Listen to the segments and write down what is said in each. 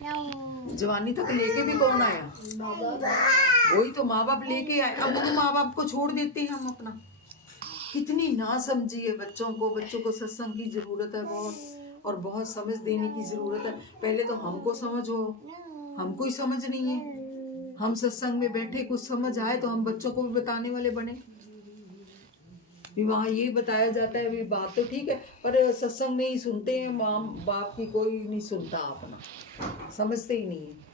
जवानी तक लेके भी कौन आया? वही तो माँ बाप लेके आए। अब वो माँ बाप को छोड़ देते हैं हम अपना। कितनी ना समझी है बच्चों को सत्संग की जरूरत है बहुत, और बहुत समझ देने की जरूरत है। पहले तो हमको समझ हो, हमको ही समझ नहीं है। हम सत्संग में बैठे, कुछ समझ आए तो हम बच्चों को भी बताने वाले बने। वहाँ ये बताया जाता है, बात तो ठीक है, पर सत्संग में ही सुनते हैं, माँ बाप की कोई नहीं सुनता, अपना समझते ही नहीं है।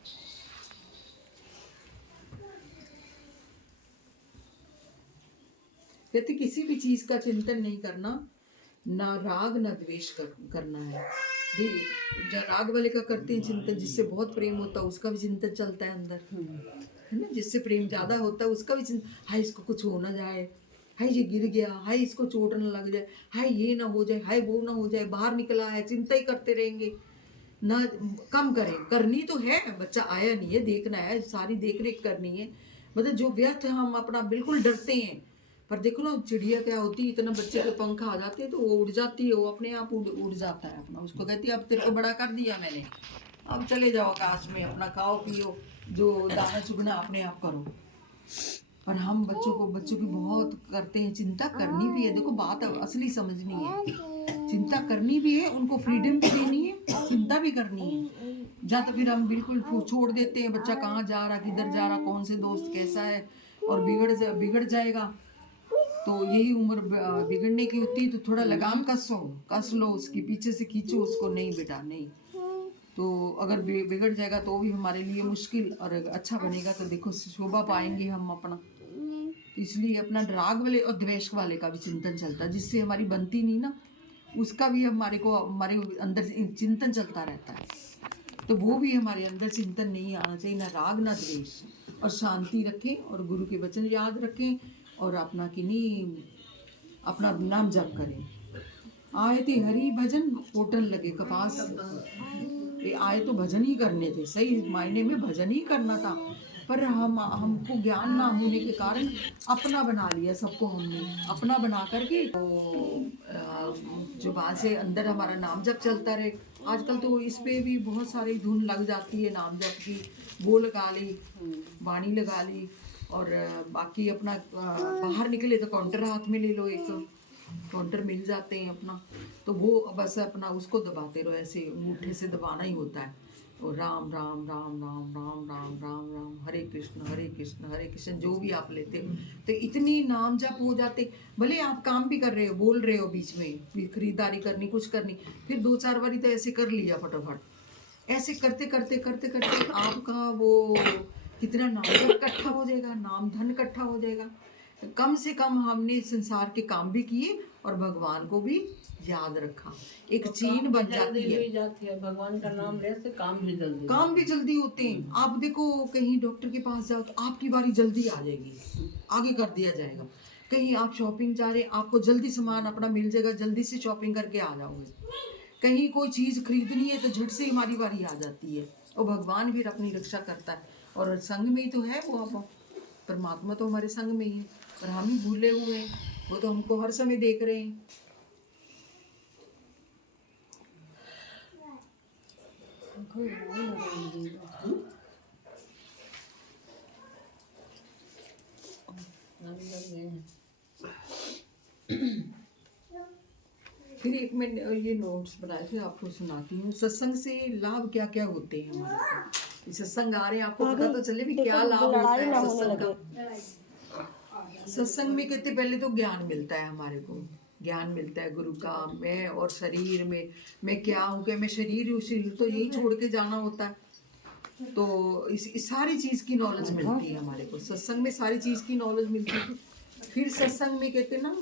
कहते किसी भी चीज का चिंतन नहीं करना, ना राग ना द्वेष करना है। जो राग वाले का करते हैं चिंतन, जिससे बहुत प्रेम होता है उसका भी चिंतन चलता है अंदर, है ना। जिससे प्रेम ज्यादा होता है उसका भी चिंतन, हाय इसको कुछ हो ना जाए, हाय ये गिर गया, हाय इसको चोट न लग जाए, हाय ये ना हो जाए, हाय वो ना हो जाए, बाहर निकला है, चिंता ही करते रहेंगे ना। कम करें, करनी तो है, बच्चा आया नहीं है, देखना है, सारी देख रेख करनी है। मतलब जो व्यर्थ हम अपना बिल्कुल डरते हैं। पर देखो ना चिड़िया क्या होती है, इतना बच्चे के पंख आ जाते हैं तो वो उड़ जाती है, वो अपने आप उड़ जाता है अपना। उसको कहती है अब तेरे को बड़ा कर दिया मैंने, अब चले जाओ आकाश में, अपना खाओ पियो, जो दाना चुगना अपने आप करो। और हम बच्चों की बहुत करते हैं। चिंता करनी भी है, देखो बात असली समझनी है, चिंता करनी भी है, उनको फ्रीडम भी देनी है, चिंता भी करनी है। या तो फिर हम बिल्कुल छोड़ देते हैं, बच्चा कहाँ जा रहा, किधर जा रहा, कौन से दोस्त कैसा है, और बिगड़ जाएगा। तो यही उम्र बिगड़ने की होती है, तो थोड़ा लगाम कस लो, उसके पीछे से खींचो उसको, नहीं बेटा नहीं। तो अगर बिगड़ जाएगा तो भी हमारे लिए मुश्किल, और अच्छा बनेगा तो देखो शोभा पाएंगे हम अपना। इसलिए अपना राग वाले और द्वेष वाले का भी चिंतन चलता है, जिससे हमारी बनती नहीं ना, उसका भी हमारे अंदर चिंतन चलता रहता है। तो वो भी हमारे अंदर चिंतन नहीं आना चाहिए, ना राग ना द्वेष। और शांति रखें, और गुरु के वचन याद रखें, और अपना अपना नाम जप करें। आए थे हरि भजन पोटन लगे कपास, आए तो भजन ही करने थे, सही मायने में भजन ही करना था। पर हमको ज्ञान ना होने के कारण अपना बना लिया, सबको हमने अपना बना करके, तो जो वहाँ से अंदर हमारा नाम जप चलता रहे। आजकल तो इस पे भी बहुत सारी धुन लग जाती है नाम जप की, वो लगा ली, वाणी लगा ली, और बाकी अपना बाहर निकले तो काउंटर हाथ में ले लो, एक काउंटर मिल जाते हैं अपना, तो वो बस अपना उसको दबाते रहो, ऐसे अंगूठे से दबाना ही होता है। और राम राम राम राम राम राम राम राम, हरे कृष्ण हरे कृष्ण, जो भी आप लेते हो, तो इतनी नाम जप हो जाते। भले आप काम भी कर रहे हो, बोल रहे हो, बीच में खरीदारी करनी, कुछ करनी, फिर 2-4 बारी तो ऐसे कर लिया फटाफट। ऐसे करते करते करते करते आपका वो कितना नाम जप इकट्ठा हो जाएगा, नाम धन इकट्ठा हो जाएगा। कम से कम हमने संसार के काम भी किए और भगवान को भी याद रखा, एक चीन बन जाती है। भगवान का नाम ले से काम भी जल्दी होते हैं। आप देखो कहीं डॉक्टर के पास जाओ तो आपकी बारी जल्दी आ जाएगी, आगे कर दिया जाएगा। कहीं आप शॉपिंग जा रहे, आपको जल्दी सामान अपना मिल जाएगा, जल्दी से शॉपिंग करके आ जाओगे। कहीं कोई चीज खरीदनी है तो झट से हमारी बारी आ जाती है, और भगवान फिर अपनी रक्षा करता है। और संग में ही तो है वो, आप परमात्मा तो हमारे संग में ही है, पर हम ही भूले हुए हैं, वो तो हमको हर समय देख रहे हैं। फिर एक मैं ये नोट्स बनाए थे, आपको सुनाती हूँ। सत्संग से लाभ क्या क्या होते हैं हमारे को। सत्संग आ रहे हैं, आपको पता तो चले भी क्या लाभ होता है सत्संग का। सत्संग में कहते पहले तो ज्ञान मिलता है हमारे को, ज्ञान मिलता है गुरु का। मैं और शरीर में मैं क्या हूँ, क्या मैं शरीर हूँ, शरीर तो यही छोड़ के जाना होता है। तो इस सारी चीज की नॉलेज मिलती है हमारे को, सत्संग में सारी चीज की नॉलेज मिलती है। फिर सत्संग में कहते ना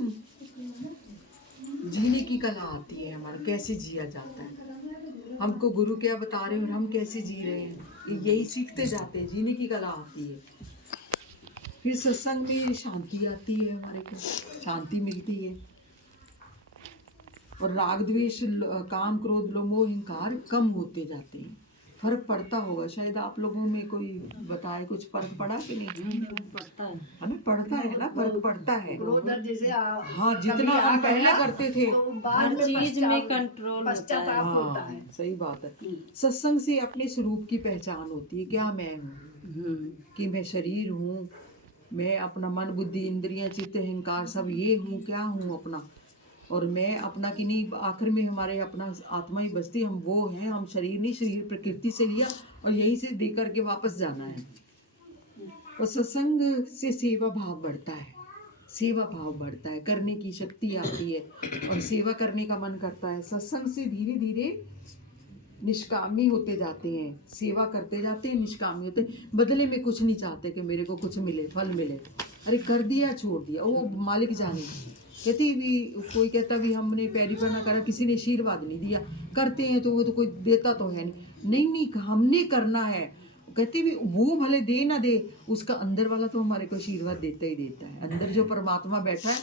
जीने की कला आती है हमारे, कैसे जिया जाता है, हमको गुरु क्या बता रहे हैं और हम कैसे जी रहे हैं, यही सीखते जाते हैं, जीने की कला आती है। फिर सत्संग में शांति आती है, हमारे को शांति मिलती है, और राग द्वेष काम क्रोध लोभ मोह अहंकार कम होते जाते हैं। फर्क पड़ता होगा शायद। आप लोगों में कोई बताए कुछ फर्क पड़ा कि नहीं? पड़ता है। हमें पड़ता है ना, फर्क पड़ता है। क्रोध जैसे हाँ, जितना हम पहले करते थे। तो बाद हर में चीज में कंट्रोल होता है। पश्चाताप होता है। हाँ, सही बात है। सत्संग से अपने स्वरूप की पहचान होती है, क्या मैं हूँ, कि मैं शरीर हूँ, मैं अपना मन बुद्धि इंद्रियां चित्त अहंकार सब ये हूँ, क्या हूँ अपना। और मैं अपना कि नहीं, आखिर में हमारे अपना आत्मा ही बचती, हम वो हैं, हम शरीर नहीं, शरीर प्रकृति से लिया और यहीं से दे करके वापस जाना है। और सत्संग से सेवा भाव बढ़ता है, सेवा भाव बढ़ता है, करने की शक्ति आती है और सेवा करने का मन करता है। सत्संग से धीरे धीरे निष्कामी होते जाते हैं, सेवा करते जाते हैं, निष्कामी होते, बदले में कुछ नहीं चाहते कि मेरे को कुछ मिले, फल मिले। अरे कर दिया छोड़ दिया, वो मालिक जाने। कहती भी, कोई कहता भी हमने पैरी पर ना करा, किसी ने आशीर्वाद नहीं दिया, करते हैं तो वो तो कोई देता तो है नहीं, नहीं हमने करना है। कहती भी वो भले दे ना दे, उसका अंदर वाला तो हमारे को आशीर्वाद देता ही देता है। अंदर जो परमात्मा बैठा है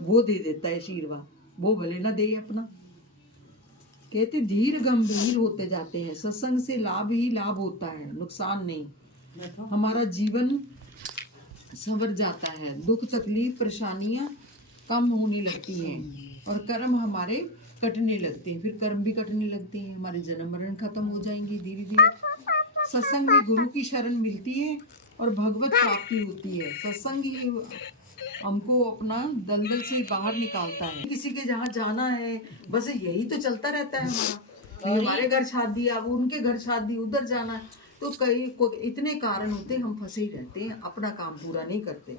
वो दे देता है आशीर्वाद, वो भले ना दे अपना। कहते धीर गंभीर होते जाते हैं, सत्संग से लाभ ही लाभ होता है, नुकसान नहीं। हमारा जीवन संवर जाता है, दुख तकलीफ परेशानियां कम होने लगती हैं और कर्म हमारे कटने लगते हैं। फिर कर्म भी कटने लगते हैं, हमारे जन्म मरण खत्म हो जाएंगे धीरे धीरे। सत्संग में गुरु की शरण मिलती है और भगवत प्राप्ति होती है। सत्संग ही हमको अपना दलदल से बाहर निकालता है। किसी के जहाँ जाना है बस यही तो चलता रहता है हमारा, ये हमारे घर शादी, अब उनके घर शादी, उधर जाना है, तो कई इतने कारण होते हैं, हम फंसे ही रहते हैं, अपना काम पूरा नहीं करते,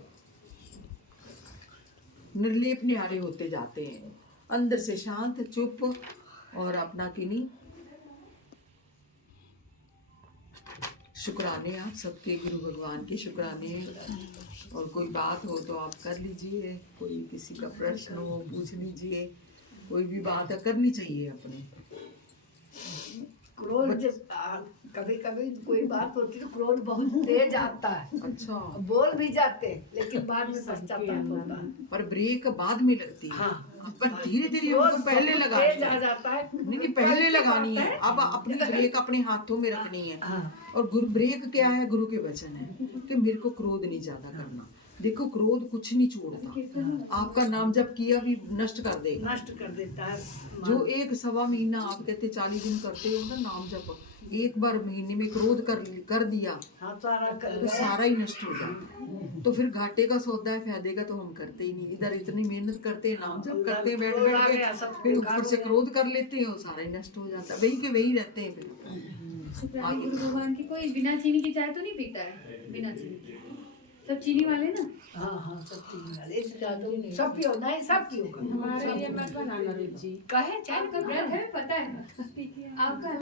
निर्लेप न्यारे होते जाते हैं, अंदर से शांत चुप और अपना किन्हीं। शुक्राने आप सबके, गुरु भगवान के शुक्राने। और कोई बात हो तो आप कर लीजिए, कोई किसी का प्रश्न हो पूछ लीजिए, कोई भी बात है करनी चाहिए अपने। क्रोध कभी कभी कोई बात होती है तो क्रोध बहुत तेज आता है, अच्छा, बोल भी जाते हैं लेकिन बाद में पश्चाताप होता है। पर ब्रेक बाद में लगती है। हाँ, पर धीरे धीरे हमको पहले तेज लगानी आ है। जाता है, नहीं पहले लगानी है, अब अपनी ब्रेक अपने हाथों में रखनी है। और गुरु ब्रेक क्या है, गुरु के वचन है कि मेरे को क्रोध नहीं ज्यादा करना। देखो क्रोध कुछ नहीं छोड़ता, आपका नाम जप किया भी नष्ट कर देगा, नष्ट कर देता है। जो 1-1.25 महीना आप कहते 40 दिन करते हो ना नाम जप, एक बार महीने में क्रोध कर दिया हाँ, सारा तो सारा ही नष्ट हो जाता। तो फिर घाटे का सौदा है, फायदे का तो हम करते ही नहीं। इधर इतनी मेहनत करते हैं, नाम जप करते हैं, बैठ बैठ के, फिर ऊपर से क्रोध कर लेते हैं, सारा ही नष्ट हो जाता है। वही के वही रहते हैं फिर। शुक्राने गुरु भगवान की। कोई बिना चीनी की चाय तो नहीं पीता है? बिना चीनी की सब चीनी वाले ना। हाँ, सब चीज वाले सब पियो, नहीं सब पियो। हमारे ये मत बनाना रुचि। कहे चाय आपका व्रत है पता है आपका।